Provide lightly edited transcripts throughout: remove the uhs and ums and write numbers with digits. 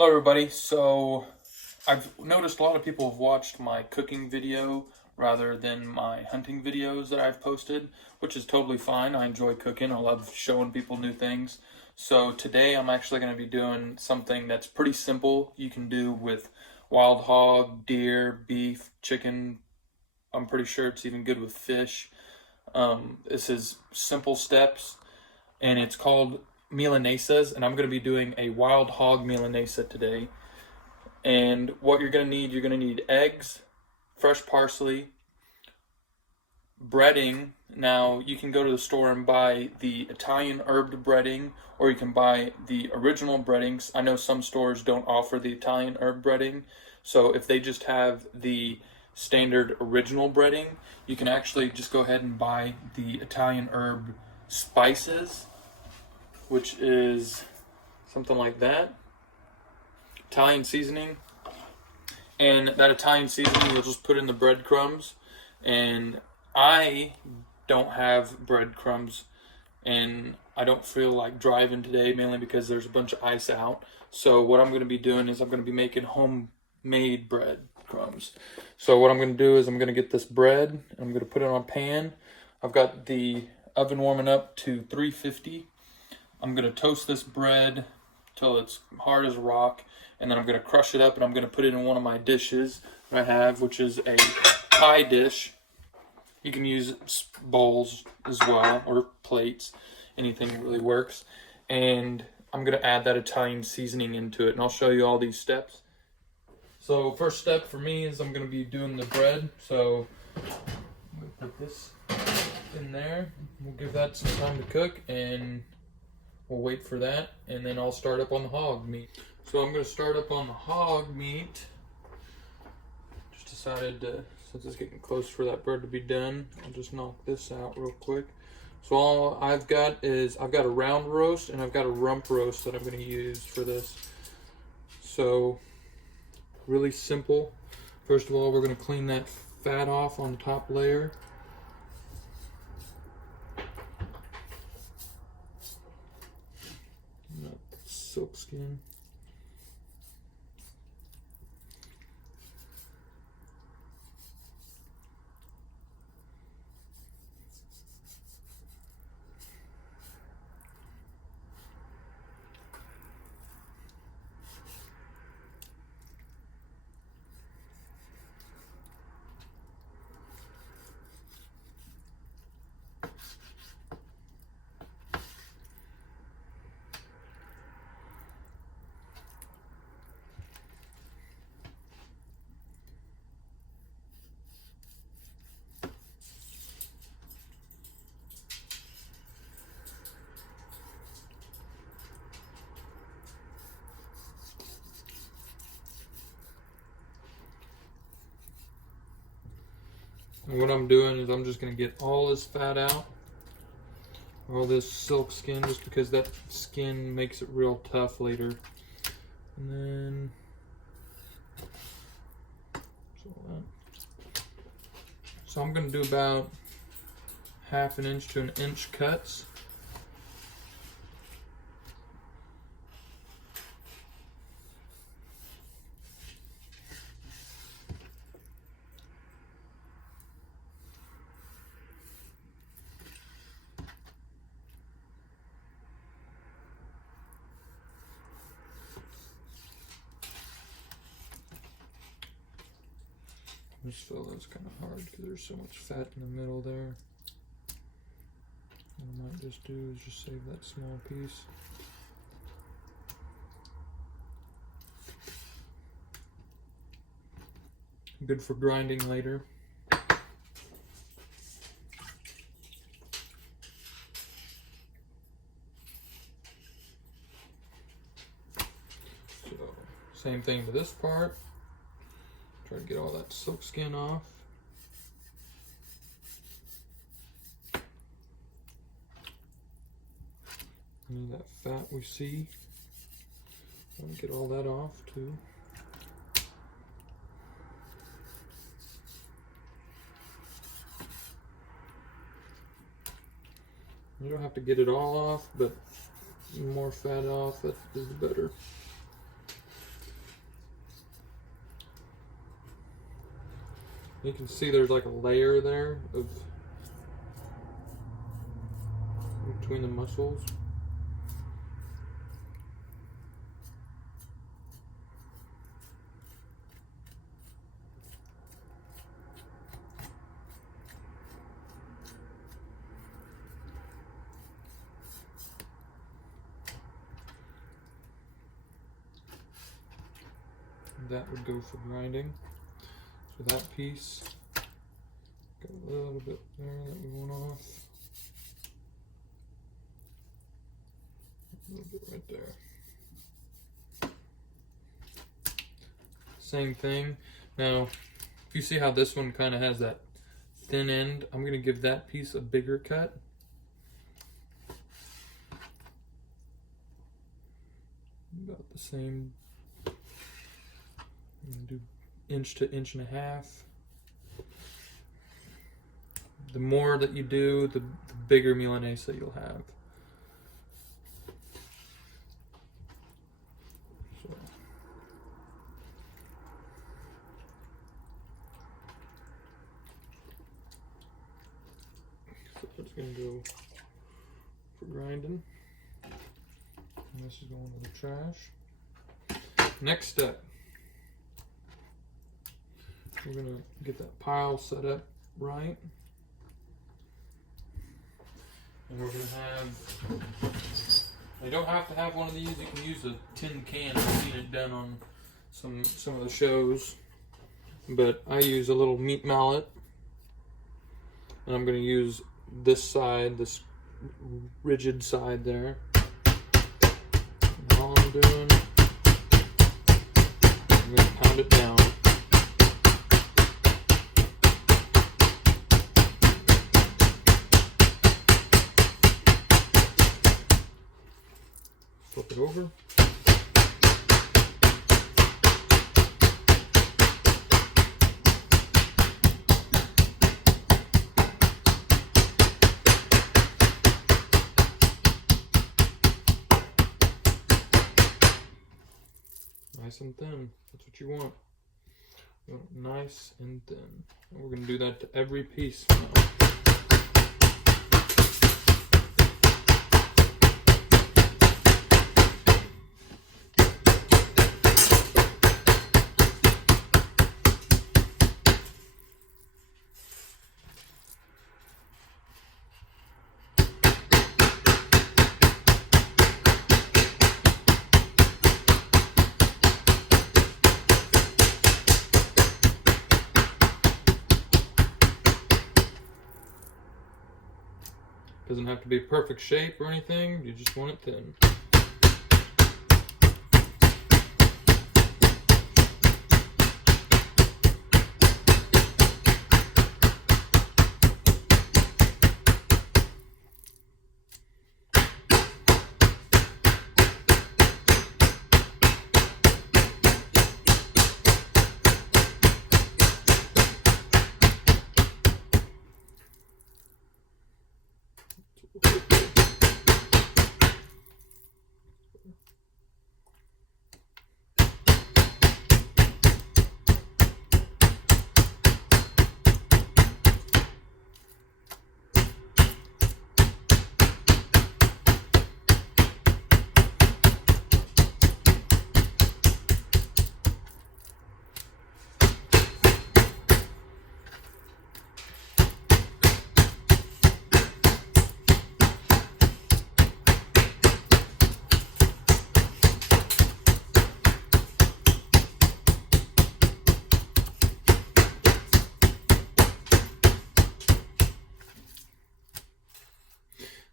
Hello everybody. So I've noticed a lot of people have watched my cooking video rather than my hunting videos that I've posted, which is totally fine. I enjoy cooking. I love showing people new things. So today I'm actually going to be doing something that's pretty simple. You can do with wild hog, deer, beef, chicken. I'm pretty sure it's even good with fish. This is simple steps and it's called Milanesas, and I'm going to be doing a wild hog Milanesa today. And what you're going to need eggs, fresh parsley, breading. Now, you can go to the store and buy the Italian herbed breading, or you can buy the original breadings. I know some stores don't offer the Italian herb breading, so if they just have the standard original breading, you can actually just go ahead and buy the Italian herb spices, which is something like that. Italian seasoning. And that Italian seasoning you'll just put in the breadcrumbs. And I don't have breadcrumbs, and I don't feel like driving today, mainly because there's a bunch of ice out. So what I'm going to be doing is I'm going to be making homemade breadcrumbs. So what I'm going to do is I'm going to get this bread, and I'm going to put it on a pan. I've got the oven warming up to 350. I'm going to toast this bread till it's hard as a rock, and then I'm going to crush it up, and I'm going to put it in one of my dishes that I have, which is a pie dish. You can use bowls as well, or plates. Anything really works. And I'm going to add that Italian seasoning into it, and I'll show you all these steps. So first step for me is I'm going to be doing the bread. So I'm going to put this in there. We'll give that some time to cook, and we'll wait for that, and then I'll start up on the hog meat. So I'm going to start up on the hog meat. Just decided to, since it's getting close for that bread to be done, I'll just knock this out real quick. So all I've got a round roast, and I've got a rump roast that I'm going to use for this. So really simple. First of all, we're going to clean that fat off on the top layer. Silk skin. And what I'm doing is I'm just going to get all this fat out, all this silk skin, just because that skin makes it real tough later. And then so I'm going to do about 1/2 inch to 1 inch cuts. I just feel that's kind of hard because there's so much fat in the middle there. What I might just do is just save that small piece. Good for grinding later. So, same thing to this part. Try to get all that silk skin off. Any of that fat we see, I want to get all that off too. You don't have to get it all off, but the more fat off, that is better. You can see there's like a layer there of between the muscles. That would go for grinding. So that piece, got a little bit there that we want off. A little bit right there. Same thing. Now, if you see how this one kind of has that thin end, I'm going to give that piece a bigger cut. About the same. I'm going to do inch to inch and a half. The more that you do, the bigger Milanese that you'll have. So that's going to go for grinding. And this is going to the trash. Next step. We're going to get that pile set up right. And we're going to have, you don't have to have one of these, you can use a tin can. I've seen it done on some of the shows. But I use a little meat mallet. And I'm going to use this side, this rigid side there. And all I'm doing, I'm going to pound it down. Flip it over. Nice and thin. That's what you want. You want it nice and thin. And we're going to do that to every piece now. Doesn't have to be perfect shape or anything, you just want it thin.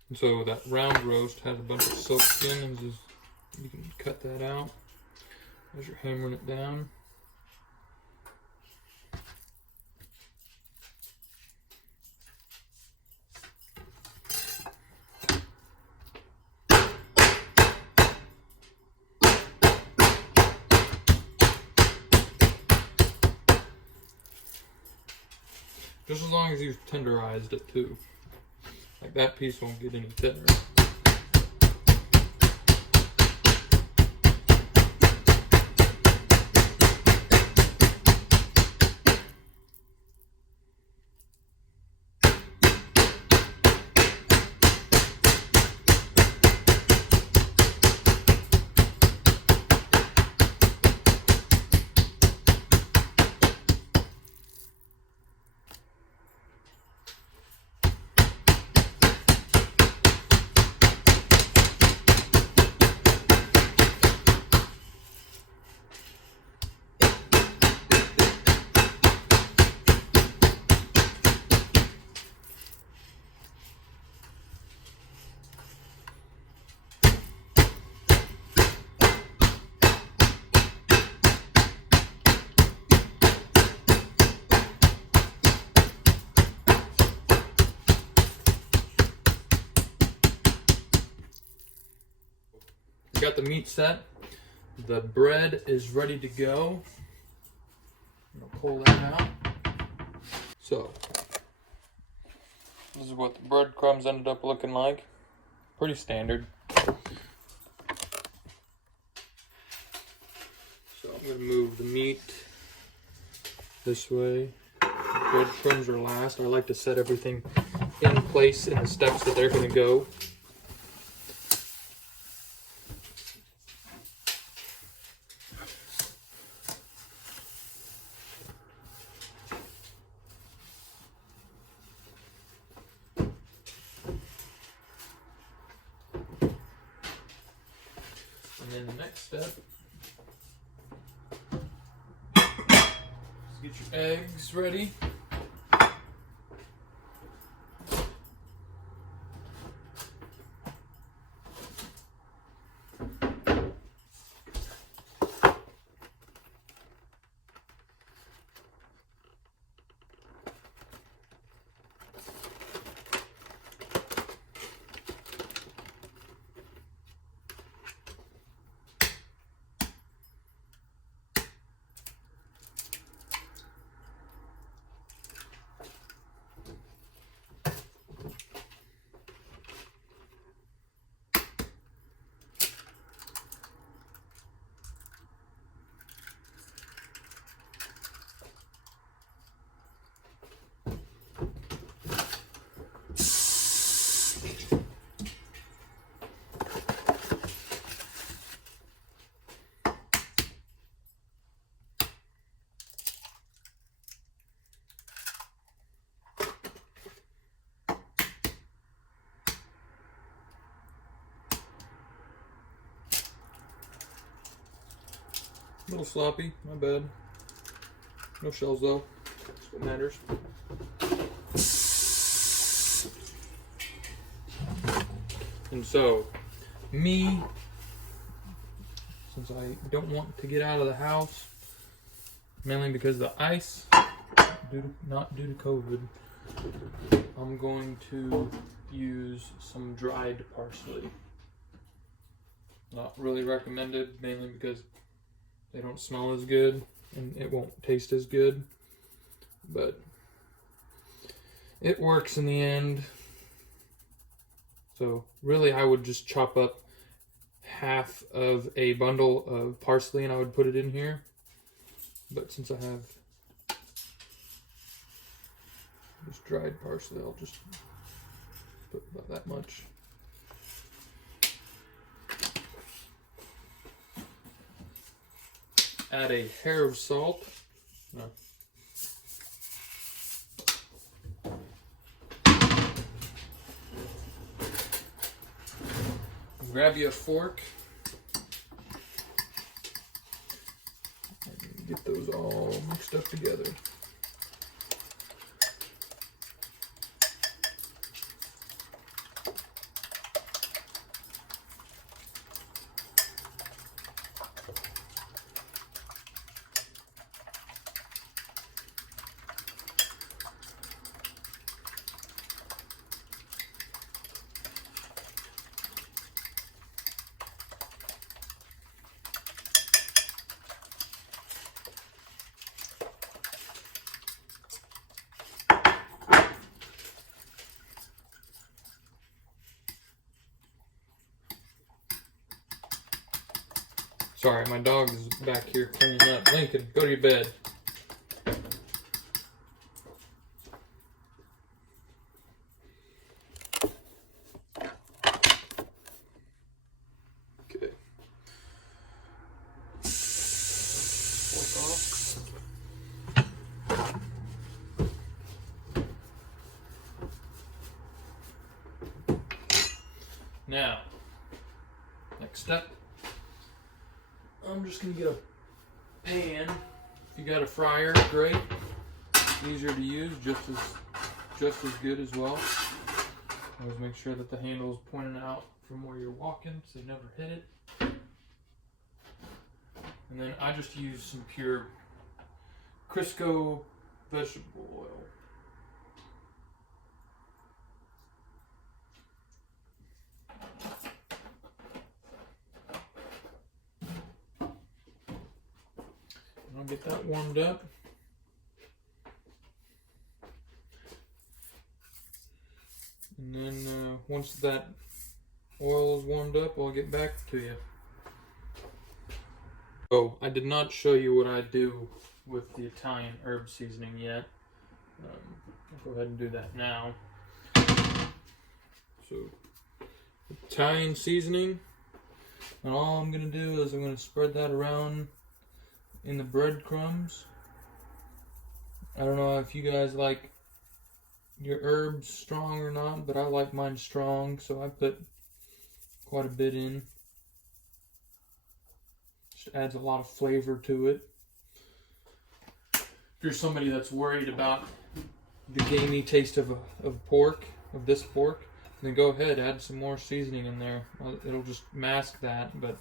And so that round roast has a bunch of silk skin, and just you can cut that out as you're hammering it down. Just as long as you've tenderized it too. Like that piece won't get any thinner. the meat set. The bread is ready to go. I'm gonna pull that out. So, this is what the breadcrumbs ended up looking like. Pretty standard. So I'm gonna move the meat this way. Breadcrumbs are last. I like to set everything in place in the steps that they're gonna go. And then the next step is get your eggs ready. A little sloppy, my bad. No shells though. That's what matters. And so, me, since I don't want to get out of the house, mainly because of the ice, not due to COVID, I'm going to use some dried parsley. Not really recommended, mainly because they don't smell as good and it won't taste as good, but it works in the end. So really I would just chop up half of a bundle of parsley and I would put it in here, but since I have this dried parsley, I'll just put about that much. Add a hair of salt. No. Grab you a fork. And get those all mixed up together. Sorry, my dog is back here cleaning up. Lincoln, go to your bed. Okay. Fork off. Now, next step. I'm just gonna get a pan. If you got a fryer, great. Easier to use, just as good as well. Always make sure that the handle is pointing out from where you're walking, so you never hit it. And then I just use some pure Crisco vegetable oil. I'll get that warmed up. And then once that oil is warmed up, I'll get back to you. Oh, I did not show you what I do with the Italian herb seasoning yet. I'll go ahead and do that now. So, Italian seasoning, and all I'm going to do is I'm going to spread that around in the breadcrumbs. I don't know if you guys like your herbs strong or not, but I like mine strong, so I put quite a bit in. Just adds a lot of flavor to it. If you're somebody that's worried about the gamey taste of pork, of this pork, then go ahead, add some more seasoning in there. It'll just mask that, but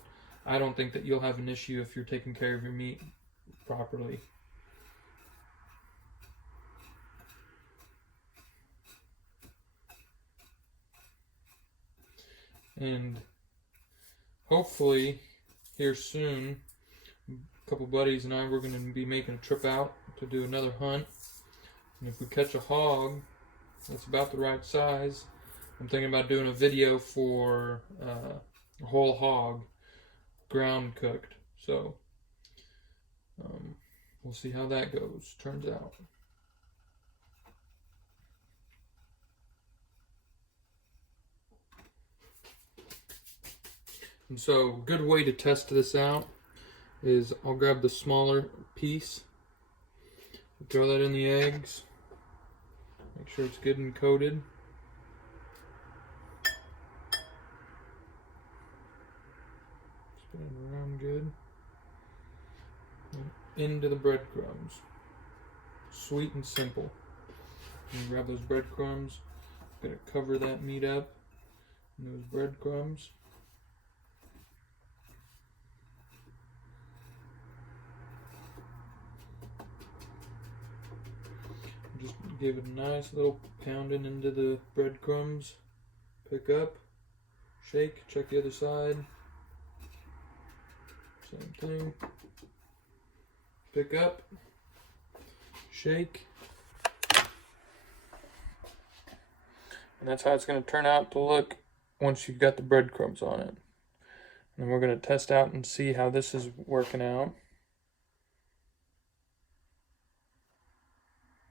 I don't think that you'll have an issue if you're taking care of your meat properly. And hopefully here soon, a couple buddies and I, we're going to be making a trip out to do another hunt. And if we catch a hog that's about the right size, I'm thinking about doing a video for a whole hog, ground cooked. So we'll see how that goes, turns out. And so, good way to test this out is I'll grab the smaller piece, throw that in the eggs, make sure it's good and coated. Spin it around good. And into the breadcrumbs. Sweet and simple. And grab those breadcrumbs. I'm going to cover that meat up in those breadcrumbs. Just give it a nice little pounding into the breadcrumbs. Pick up, shake, check the other side. Same thing. Pick up, shake. And that's how it's going to turn out to look once you've got the breadcrumbs on it. And we're going to test out and see how this is working out.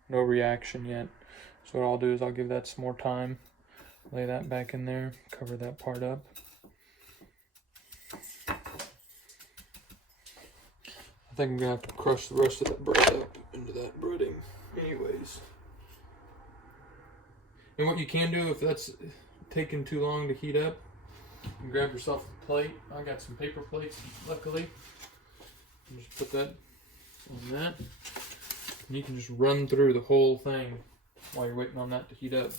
No reaction yet. So what I'll do is I'll give that some more time. Lay that back in there. Cover that part up. I think I'm going to have to crush the rest of that bread up into that breading anyways. And what you can do if that's taking too long to heat up, you can grab yourself a plate. I got some paper plates, luckily. You just put that on that. And you can just run through the whole thing while you're waiting on that to heat up.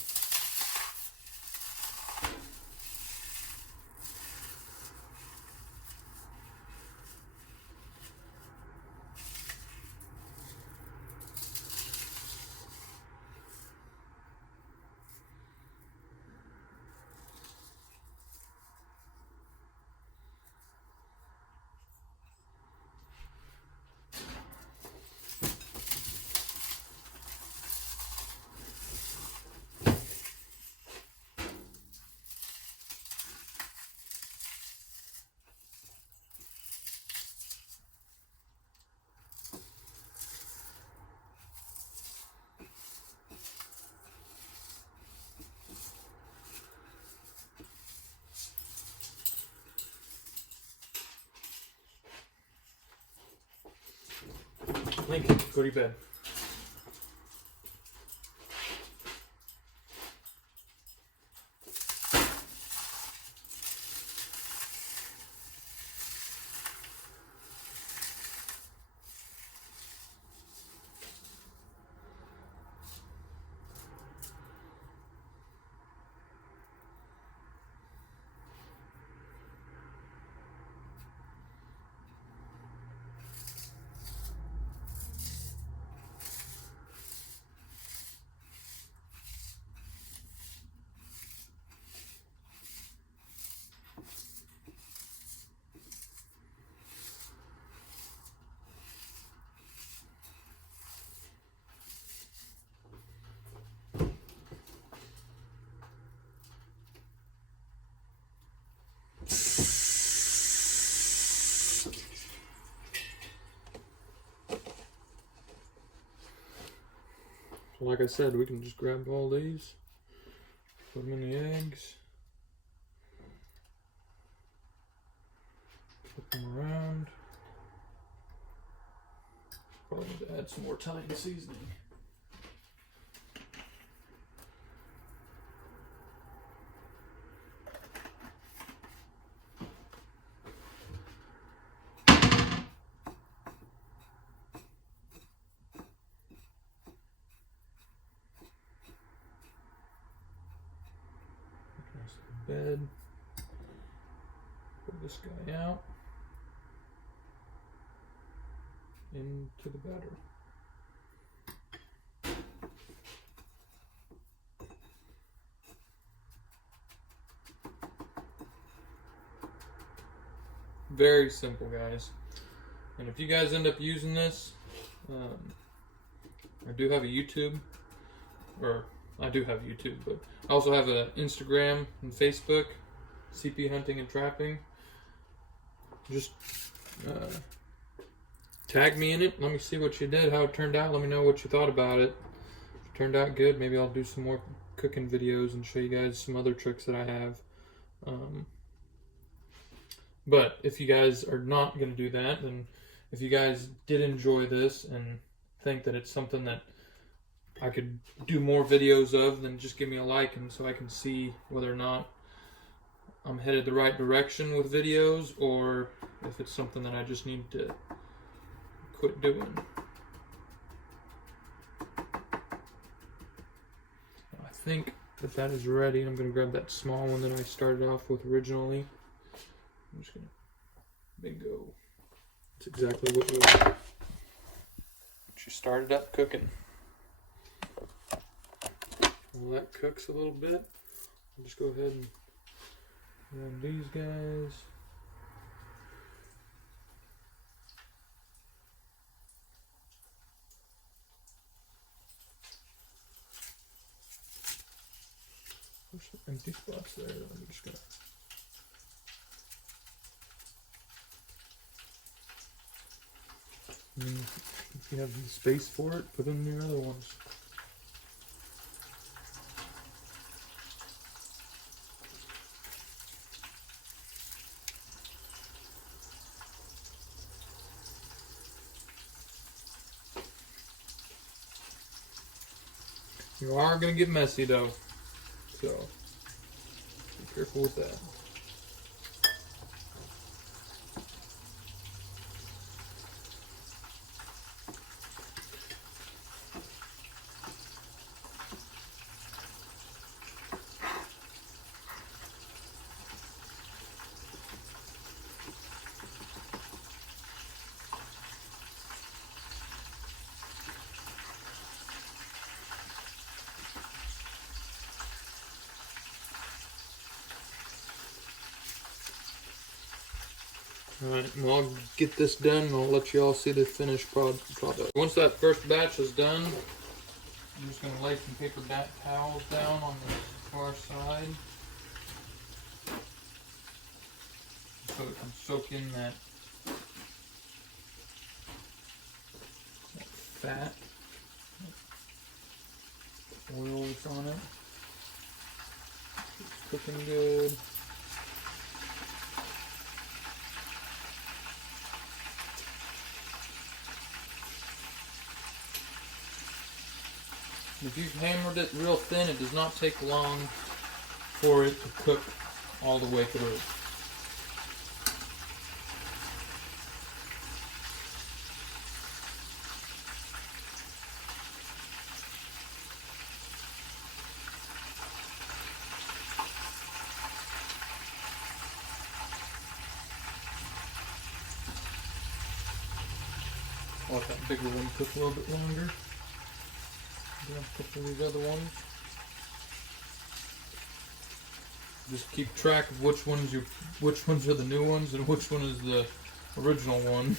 Lincoln, go to bed. like I said, we can just grab all these, put them in the eggs, put them around. Probably need to add some more Italian seasoning. Bed. Put this guy out into the batter. Very simple, guys. And if you guys end up using this, I do have a YouTube, or I do have YouTube, but I also have an Instagram and Facebook, CP Hunting and Trapping. Just tag me in it. Let me see what you did, how it turned out. Let me know what you thought about it. If it turned out good, maybe I'll do some more cooking videos and show you guys some other tricks that I have. But if you guys are not going to do that, then if you guys did enjoy this and think that it's something that I could do more videos of, then just give me a like, and so I can see whether or not I'm headed the right direction with videos, or if it's something that I just need to quit doing. I think that is ready. I'm going to grab that small one that I started off with originally. I'm just going to, bingo. That's exactly what you started up cooking. While that cooks a little bit, I'll just go ahead and grab these guys. There's some empty spots there that I'm just gonna. If you have the space for it, put in your other ones. You are going to get messy though, so be careful with that. Alright, well, I'll get this done and I'll let you all see the finished product. Once that first batch is done, I'm just going to lay some paper towels down on the far side so it can soak in that fat, oil that's on it. It's cooking good. If you've hammered it real thin, it does not take long for it to cook all the way through. I'll let that bigger one cook a little bit longer. A couple of these other ones. Just keep track of which ones are the new ones and which one is the original one.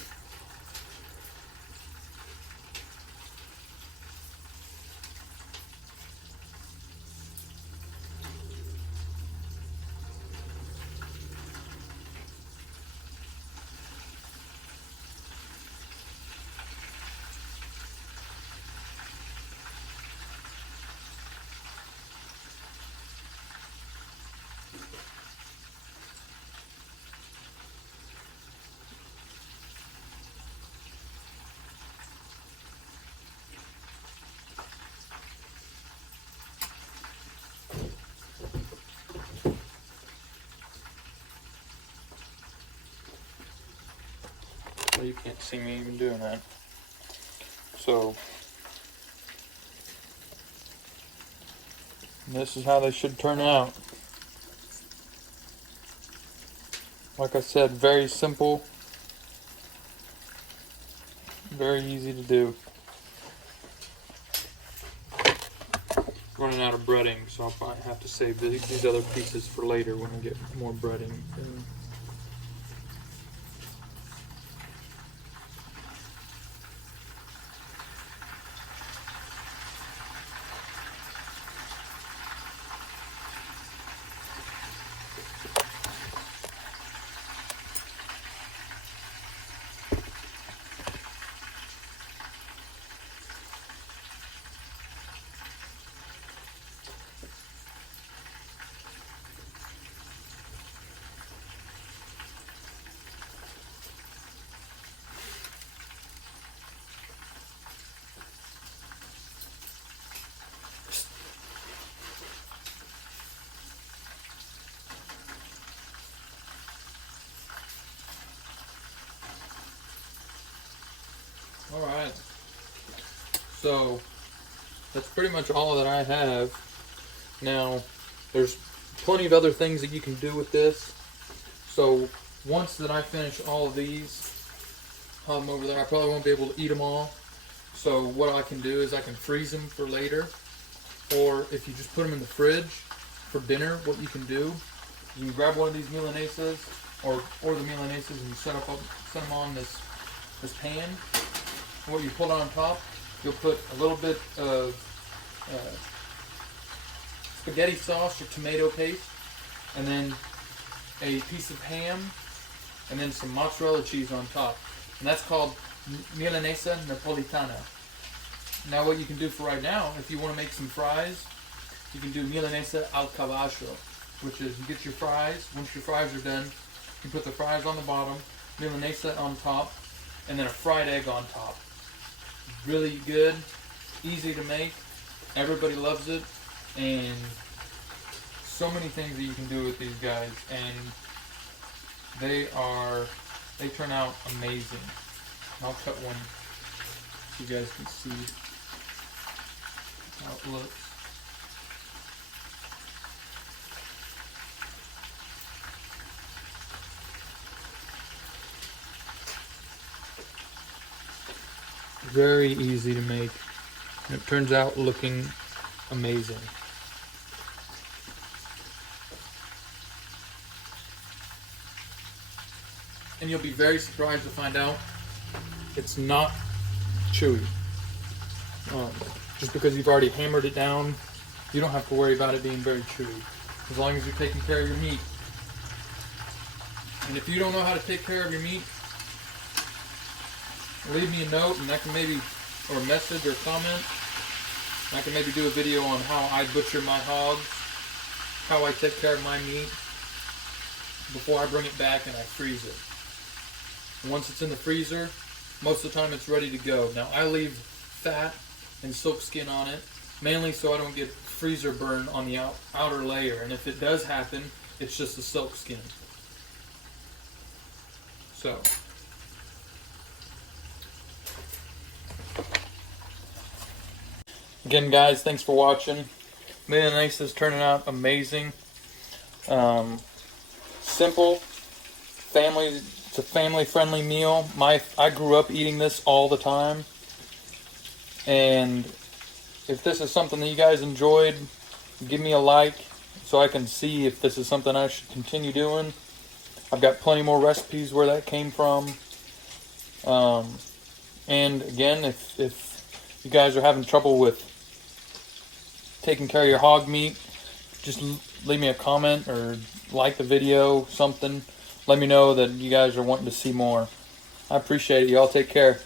like to see me even doing that. So this is how they should turn out. Like I said, very simple, very easy to do. Running out of breading, so I'll probably have to save these other pieces for later when I get more breading. Alright, so that's pretty much all that I have. Now, there's plenty of other things that you can do with this. So once that I finish all of these, I'll have them over there. I probably won't be able to eat them all. So what I can do is I can freeze them for later. Or if you just put them in the fridge for dinner, what you can do, you can grab one of these Milaneses or the Milaneses and set them on this pan. And what you put on top, you'll put a little bit of spaghetti sauce or tomato paste, and then a piece of ham, and then some mozzarella cheese on top. And that's called Milanese Napolitana. Now what you can do for right now, if you want to make some fries, you can do Milanese al cavallo, which is you get your fries. Once your fries are done, you put the fries on the bottom, Milanese on top, and then a fried egg on top. Really good, easy to make, everybody loves it, and so many things that you can do with these guys, and they turn out amazing. I'll cut one so you guys can see how it looks. Very easy to make, and it turns out looking amazing. And you'll be very surprised to find out it's not chewy. Just because you've already hammered it down, you don't have to worry about it being very chewy, as long as you're taking care of your meat. And if you don't know how to take care of your meat, leave me a note, and I can maybe, or a message or comment, I can maybe do a video on how I butcher my hogs, how I take care of my meat before I bring it back and I freeze it. And once it's in the freezer, most of the time it's ready to go. Now I leave fat and silk skin on it, mainly so I don't get freezer burn on the outer layer, and if it does happen, it's just the silk skin. So again, guys, thanks for watching. Milanese is turning out amazing. Simple, it's a family-friendly meal. I grew up eating this all the time. And if this is something that you guys enjoyed, give me a like so I can see if this is something I should continue doing. I've got plenty more recipes where that came from. And again, if you guys are having trouble with taking care of your hog meat, just leave me a comment or like the video, something. Let me know that you guys are wanting to see more. I appreciate it. Y'all take care.